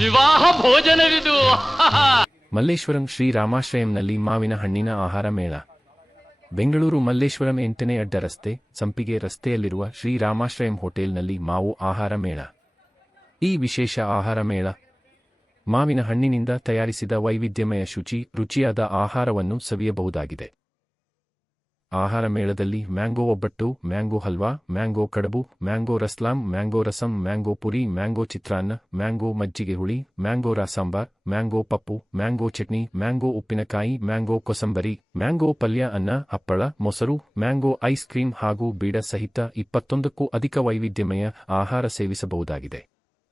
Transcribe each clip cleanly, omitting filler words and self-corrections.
ವಿವಾಹ ಭೋಜನವಿದು. ಮಲ್ಲೇಶ್ವರಂ ಶ್ರೀ ರಾಮಾಶ್ರಯಂನಲ್ಲಿ ಮಾವಿನ ಹಣ್ಣಿನ ಆಹಾರ ಮೇಳ. ಬೆಂಗಳೂರು ಮಲ್ಲೇಶ್ವರಂ 8ನೇ ಅಡ್ಡ ರಸ್ತೆ, ಸಂಪಿಗೆ ರಸ್ತೆಯಲ್ಲಿರುವ ಶ್ರೀ ರಾಮಾಶ್ರಯಂ ಹೋಟೆಲ್ನಲ್ಲಿ ಮಾವು ಆಹಾರ ಮೇಳ. ಈ ವಿಶೇಷ ಆಹಾರ ಮೇಳ ಮಾವಿನ ಹಣ್ಣಿನಿಂದ ತಯಾರಿಸಿದ ವೈವಿಧ್ಯಮಯ ರುಚಿಯಾದ ಆಹಾರವನ್ನು ಸವಿಯಬಹುದಾಗಿದೆ. ಆಹಾರ ಮೇಳದಲ್ಲಿ ಮ್ಯಾಂಗೋ ಒಬ್ಬಟ್ಟು, ಮ್ಯಾಂಗೋ ಹಲ್ವಾ, ಮ್ಯಾಂಗೋ ಕಡಬು, ಮ್ಯಾಂಗೋ ರಸ್ಲಾಂ, ಮ್ಯಾಂಗೋ ರಸಂ, ಮ್ಯಾಂಗೋ ಪುರಿ, ಮ್ಯಾಂಗೋ ಚಿತ್ರಾನ್ನ, ಮ್ಯಾಂಗೋ ಮಜ್ಜಿಗೆ ಹುಳಿ, ಮ್ಯಾಂಗೋ ರಾಸಾಂಬಾರ್, ಮ್ಯಾಂಗೋ ಪಪ್ಪು, ಮ್ಯಾಂಗೋ ಚಟ್ನಿ, ಮ್ಯಾಂಗೋ ಉಪ್ಪಿನಕಾಯಿ, ಮ್ಯಾಂಗೋ ಕೊಸಂಬರಿ, ಮ್ಯಾಂಗೋ ಪಲ್ಯ, ಅನ್ನ, ಹಪ್ಪಳ, ಮೊಸರು, ಮ್ಯಾಂಗೋ ಐಸ್ ಕ್ರೀಂ ಹಾಗೂ ಬೀಡ ಸಹಿತ 21ಕ್ಕೂ ಅಧಿಕ ವೈವಿಧ್ಯಮಯ ಆಹಾರ ಸೇವಿಸಬಹುದಾಗಿದೆ.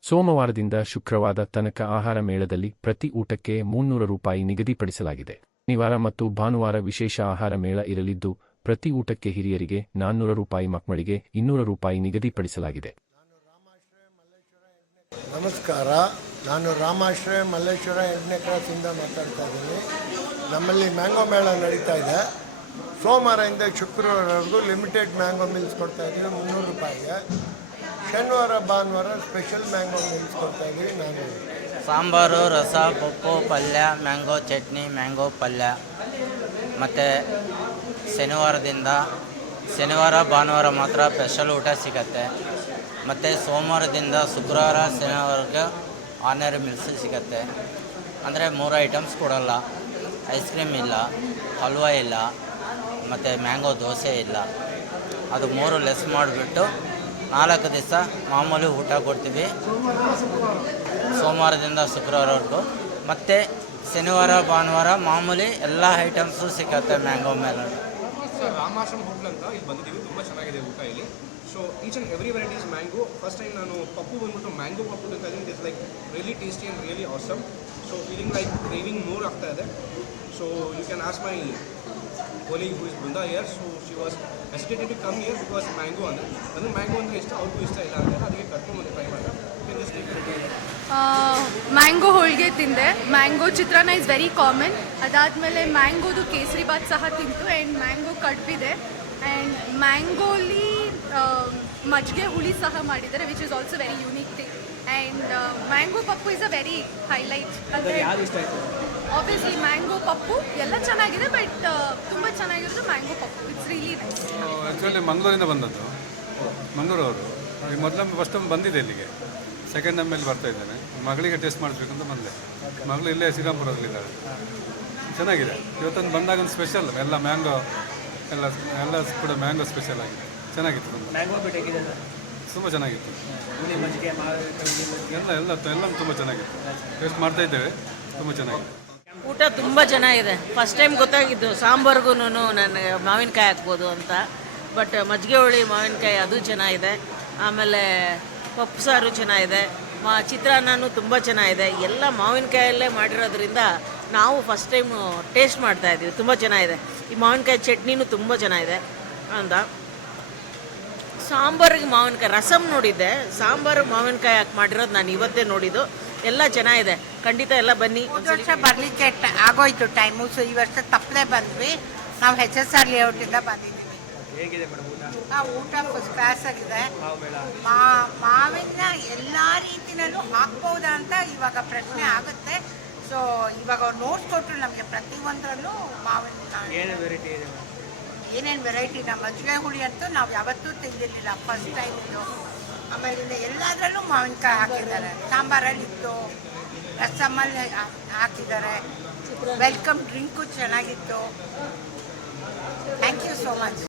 ಸೋಮವಾರದಿಂದ ಶುಕ್ರವಾರ ತನಕ ಆಹಾರ ಮೇಳದಲ್ಲಿ ಪ್ರತಿ ಊಟಕ್ಕೆ ₹300 ನಿಗದಿಪಡಿಸಲಾಗಿದೆ. ಶನಿವಾರ ಮತ್ತು ಭಾನುವಾರ ವಿಶೇಷ ಆಹಾರ ಮೇಳ ಇರಲಿದ್ದು, ಪ್ರತಿ ಊಟಕ್ಕೆ ಹಿರಿಯರಿಗೆ ₹400, ಮಕ್ಕಳಿಗೆ ₹200 ನಿಗದಿಪಡಿಸಲಾಗಿದೆ. ನಮಸ್ಕಾರ, ನಾನು ರಾಮಾಶ್ರಯ ಮಲ್ಲೇಶ್ವರ 8ನೇ ಕ್ರಾಸಿಂದ ಮಾತಾಡ್ತಾ ಇದ್ದೀನಿ. ನಮ್ಮಲ್ಲಿ ಮ್ಯಾಂಗೋ ಮೇಳ ನಡೀತಾ ಇದೆ. ಸೋಮವಾರದಿಂದ ಶುಕ್ರವಾರವರೆಗೂ ಲಿಮಿಟೆಡ್ ಮ್ಯಾಂಗೋ ಮಿಲ್ಸ್ ಕೊಡ್ತಾ ಇದ್ದೀವಿ ₹300. ಶನಿವಾರ ಭಾನುವಾರ ಸ್ಪೆಷಲ್ ಮ್ಯಾಂಗೋ ಮಿಲ್ಸ್ ಕೊಡ್ತಾ ಇದ್ದೀವಿ ₹400. ಸಾಂಬಾರು, ರಸ, ಪಪ್ಪು, ಪಲ್ಯ, ಮ್ಯಾಂಗೋ ಚಟ್ನಿ, ಮ್ಯಾಂಗೋ ಪಲ್ಯ. ಮತ್ತು ಶನಿವಾರ ಭಾನುವಾರ ಮಾತ್ರ ಸ್ಪೆಷಲ್ ಊಟ ಸಿಗತ್ತೆ. ಮತ್ತು ಸೋಮವಾರದಿಂದ ಶುಕ್ರವಾರ ಶನಿವಾರಕ್ಕೆ ಆರ್ಡಿನರಿ ಮಿಲ್ಸ್ ಸಿಗತ್ತೆ. ಅಂದರೆ 3 ಐಟಮ್ಸ್ ಕೊಡಲ್ಲ. ಐಸ್ ಕ್ರೀಮ್ ಇಲ್ಲ, ಹಲ್ವಾ ಇಲ್ಲ, ಮತ್ತು ಮ್ಯಾಂಗೋ ದೋಸೆ ಇಲ್ಲ. ಅದು 3 ಲೆಸ್ ಮಾಡಿಬಿಟ್ಟು 4 ದಿವಸ ಮಾಮೂಲಿ ಊಟ ಕೊಡ್ತೀವಿ, ಸೋಮವಾರದಿಂದ ಶುಕ್ರವಾರವರೆಗೂ. ಮತ್ತು ಶನಿವಾರ ಭಾನುವಾರ ಮಾಮೂಲಿ ಎಲ್ಲ ಐಟಮ್ಸು ಸಿಕ್ಕತ್ತೆ ಮ್ಯಾಂಗೋ ಮೇಲೆ. ಸರ್, ರಾಮಾಶ್ರಮ್ ಹೋಟ್ಲ್ ಅಂತ ಇಲ್ಲಿ ಬಂದಿದ್ದೀವಿ. ತುಂಬ ಚೆನ್ನಾಗಿದೆ ಊಟ ಇಲ್ಲಿ. So each and every varieties mango. First time ನಾನು ಪಪ್ಪು ಬಂದ್ಬಿಟ್ಟು ಮ್ಯಾಂಗೋ ಪಪ್ಪು ಅಂತ it is like really tasty and really awesome. So feeling like craving more ಆಗ್ತಾ ಇದೆ. So you can ask my colleague who is Bunda here, so she was hesitated to come here because mango ಅಂದರೆ ಅದು mango ಅಂದರೆ ಇಷ್ಟ, ಅವ್ರಿಗೂ ಇಷ್ಟ ಇಲ್ಲ ಅಂದರೆ ಅದಕ್ಕೆ ಕರ್ಕೊಂಡ್ಬಂದು ಟ್ರೈ ಮಾಡಿದೆ. ಮ್ಯಾಂಗೋ ಹೋಳಿಗೆ ತಿಂದೆ. ಮ್ಯಾಂಗೋ ಚಿತ್ರಾನ್ನ ಇಸ್ ವೆರಿ ಕಾಮನ್. ಅದಾದಮೇಲೆ ಮ್ಯಾಂಗೋದು ಕೇಸರಿ ಬಾತ್ ಸಹ ತಿಂತು. ಆ್ಯಂಡ್ ಮ್ಯಾಂಗೋ ಕಡ್ಬಿದೆ. ಆ್ಯಂಡ್ ಮ್ಯಾಂಗೋಲಿ ಮಜ್ಜಿಗೆ ಹುಳಿ ಸಹ ಮಾಡಿದ್ದಾರೆ, which is also very unique thing. And mango ಪಪ್ಪು ಇಸ್ ಅ ವೆರಿ ಹೈಲೈಟ್. ಅಂದರೆ ಆಬ್ವಿಯಸ್ಲಿ ಮ್ಯಾಂಗೋ ಪಪ್ಪು ಎಲ್ಲ ಚೆನ್ನಾಗಿದೆ, ಬಟ್ ತುಂಬ ಚೆನ್ನಾಗಿರೋದು ಮ್ಯಾಂಗೋ ಪಪ್ಪು. It's really nice. ಆ್ಯಕ್ಚುಲಿ ಮಂಗಳೂರಿಂದ ಬಂದದ್ದು, ಮಂಗಳೂರವರು. ಫಸ್ಟ್ ಟೈಮ್ ಬಂದಿದೆ ಇಲ್ಲಿಗೆ, ಸೆಕೆಂಡ್ ಟೈಮ್ ಮೇಲೆ ಬರ್ತಾ ಇದ್ದೇನೆ. ಮಗಳಿಗೆ ಟೇಸ್ಟ್ ಮಾಡಿಸ್ಬೇಕಂತ ಬಂದೆ. ಮಗಳು ಇಲ್ಲೇ ಶ್ರೀರಾಮ್ಪುರದಲ್ಲಿದ್ದಾಳೆ. ಚೆನ್ನಾಗಿದೆ. ಇವತ್ತೊಂದು ಬಂದಾಗ ಒಂದು ಸ್ಪೆಷಲ್ ಎಲ್ಲ ಮ್ಯಾಂಗೋ ಎಲ್ಲ ಕೂಡ ಮ್ಯಾಂಗೋ ಸ್ಪೆಷಲ್ ಆಗಿದೆ. ಚೆನ್ನಾಗಿತ್ತು. ತುಂಬ ಚೆನ್ನಾಗಿತ್ತು. ಎಲ್ಲ ತುಂಬ ಚೆನ್ನಾಗಿತ್ತು. ಟೇಸ್ಟ್ ಮಾಡ್ತಾ ಇದ್ದೇವೆ, ತುಂಬ ಚೆನ್ನಾಗಿದೆ. ಊಟ ತುಂಬ ಚೆನ್ನಾಗಿದೆ. ಫಸ್ಟ್ ಟೈಮ್ ಗೊತ್ತಾಗಿದ್ದು ಸಾಂಬಾರ್ಗೂ ನನಗೆ ಮಾವಿನಕಾಯಿ ಹಾಕ್ಬೋದು ಅಂತ. ಬಟ್ ಮಜ್ಜಿಗೆ ಹುಳಿ ಮಾವಿನಕಾಯಿ ಅದು ಚೆನ್ನಾಗಿದೆ. ಆಮೇಲೆ ಪಪ್ಪು ಸಾರು ಚೆನ್ನಾಗಿದೆ. ಚಿತ್ರಾನ್ನನೂ ತುಂಬ ಚೆನ್ನಾಗಿದೆ. ಎಲ್ಲ ಮಾವಿನಕಾಯಲ್ಲೇ ಮಾಡಿರೋದ್ರಿಂದ ನಾವು ಫಸ್ಟ್ ಟೈಮು ಟೇಸ್ಟ್ ಮಾಡ್ತಾಯಿದ್ದೀವಿ. ತುಂಬ ಚೆನ್ನಾಗಿದೆ. ಈ ಮಾವಿನಕಾಯಿ ಚಟ್ನಿನೂ ತುಂಬ ಚೆನ್ನಾಗಿದೆ ಅಂತ. ಸಾಂಬಾರಿಗೆ ಮಾವಿನಕಾಯಿ ರಸಮ್ ನೋಡಿದ್ದೆ, ಸಾಂಬಾರು ಮಾವಿನಕಾಯಿ ಹಾಕಿ ಮಾಡಿರೋದು ನಾನು ಇವತ್ತೇ ನೋಡಿದ್ದು. ಎಲ್ಲ ಚೆನ್ನಾಗಿದೆ. ಖಂಡಿತ ಎಲ್ಲ ಬನ್ನಿ. ಒಂದು ವರ್ಷ ಬರಲಿಕ್ಕೆ ಆಗೋಯ್ತು ಟೈಮು. ಸೊ ಈ ವರ್ಷ ತಪ್ಪಲೇ ಬಂದ್ವಿ. ನಾವು HSR ಲೇಔಟಿಂದ ಬಂದಿದ್ದೀವಿ. ಊಟ ಫಸ್ಟ್ ಕ್ಲಾಸ್ ಆಗಿದೆ. ಮಾವಿನ ಎಲ್ಲ ರೀತಿಯಲ್ಲೂ ಹಾಕ್ಬೋದಾ ಅಂತ ಇವಾಗ ಪ್ರಶ್ನೆ ಆಗುತ್ತೆ. ಸೊ ಇವಾಗ ಅವ್ರು ನೋಟ್ಸ್ ಕೊಟ್ಟರು ನಮಗೆ ಪ್ರತಿಯೊಂದರಲ್ಲೂ ಮಾವಿನ ಏನೇನು ವೆರೈಟಿ. ನಮ್ಮ ಮಜ್ಜಿಗೆ ಹುಳಿ ಅಂತೂ ನಾವು ಯಾವತ್ತೂ ತಿಂದಿರಲಿಲ್ಲ, ಫಸ್ಟ್ ಟೈಮ್ ಇದು. ಆಮೇಲೆ ಎಲ್ಲದರಲ್ಲೂ ಮಾವಿನಕಾಯಿ ಹಾಕಿದ್ದಾರೆ. ಸಾಂಬಾರಲ್ಲಿತ್ತು, ರಸಮಲ್ಲಿ ಹಾಕಿದ್ದಾರೆ. ವೆಲ್ಕಮ್ ಡ್ರಿಂಕು ಚೆನ್ನಾಗಿತ್ತು. Thank you so much.